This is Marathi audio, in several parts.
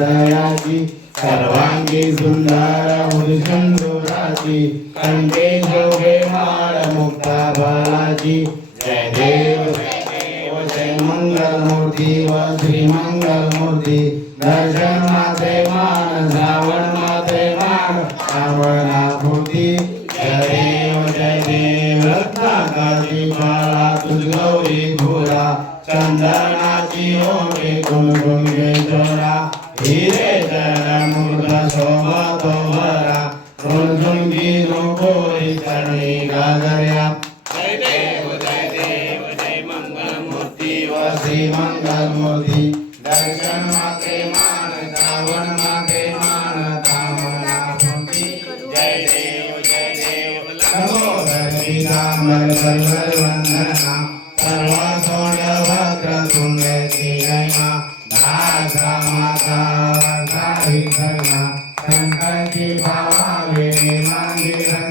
विनाची सर्वांगी सुंदर मुदुराची कंठे जोगे माळ मुक्ता बालाची जय देव जय देव जय मंगल मूर्ती व श्री मंगल मूर्ती दर्शन माते मान श्रावण माते मान श्रावणा मूर्ती जय देव जय श्री मंगल दर्शन माते मान श्रावण माते मान जय देव जय देव. नमो श्रीरामर सर्वर वंदना सर्व सोड भद्र तुंडची नयना माता सारी सर्वा शंकरची मंदिर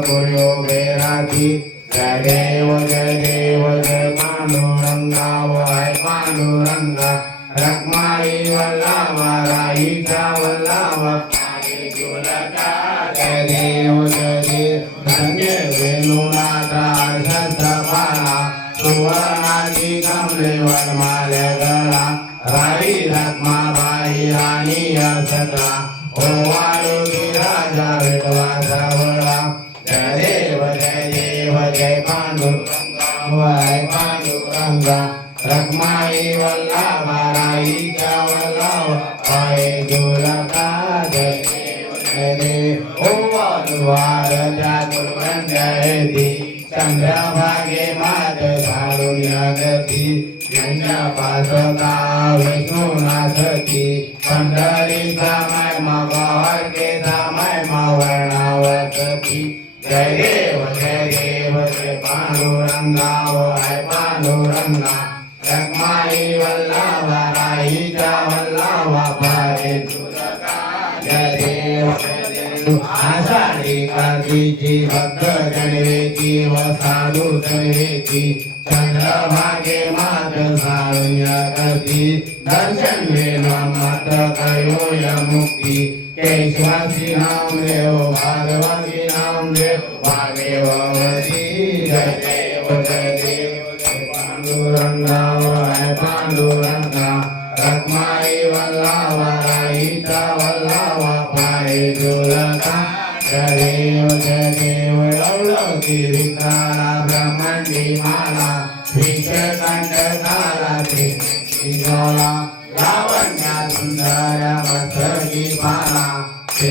पुर्यो बेराती जय देव जय देव पांडुरंगा वय पांडुरंगा रखमाई वल्लवा राईचा वल्लवा। पाहे गोलका देव जय धन्य वेणुनाथा शस्त्रपाला सुवर्णाची कमले वनमाले गळा राई रक्मा भाई राणी असला ओ वाळुकी राजा विठवा सावळा देव जय देव जय पांडुरंगा पांडुरंगा रक्माई वल्लभा राईच्या वल्लभ पाय दुलका जय देव जय देव ओ वारवार जातुर्गंधयती चंद्रभागे मात सारुण्य गती जन्य पासका विष्णुनाथती पंढरीचा पांडुरंगा रक्माई वल्लभा राईचा वल्लभा पारे आषाढी भक्त व साधू चंद्रभागे मात दर्शन मात मुक्ती केशवासी नाम देव नाम देव जय देव जय रक्माई वल्लवा राईचा वल्लवा पाय दुलका जय देव जय देव लवलवती विकारा ब्रह्मंडी माला विषकंठकाला त्रिजोला लावण्या सुंदर मस्तकी पाला ते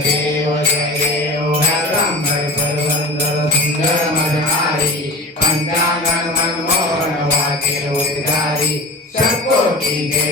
देव जय देव रंभय परवंदर सुंदर मधनारी पंचांगन मनमोहन वाचे रोजगारी सबको की देव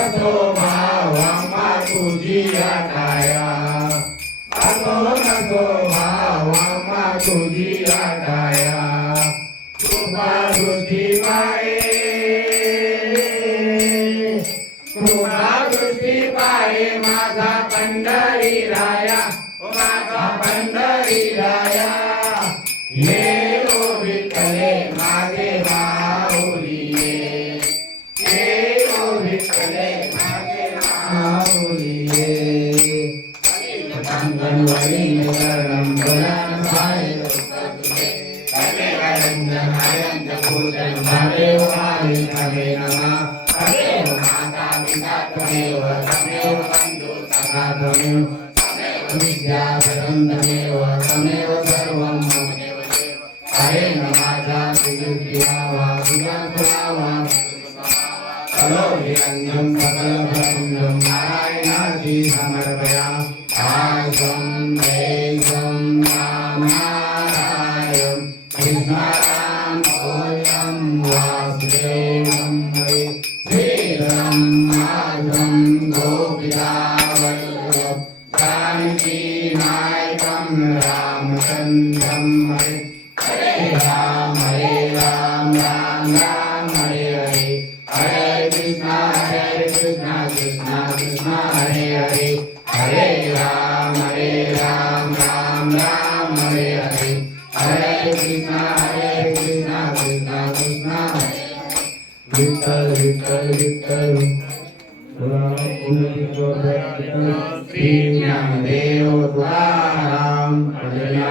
असो भावांबा तुझी आटाया असो नसो भावांबा तुझी आटाया कृपा तुझी माये कृपा तुझी पाये माझा पंढरी राया माझा पंढरी राया हे तमेव तमेव बन्धु तमेव तमेव विद्याधरं तमेव तमेव सर्वं माझा विदुर्या वा वा कलो समर्पया आयं वेदं नारायण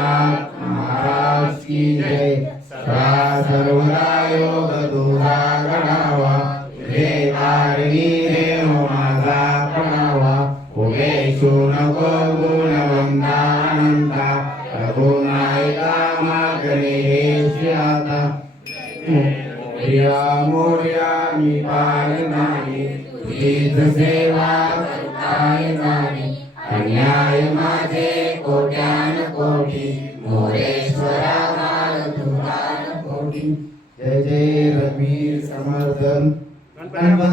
पंढरीनाथ महाराज की जय. सदा सर्वदा योग तुझा गणावा तुझे कारणी देव माझा पणावा उभेशू नको गुणवंतानंता रघुनायका मागणे हे आता मोर्या मोर्या मी पालनाने तुझीच सेवा करताय नाही. अन्याय माझे कोट्या Ibrahim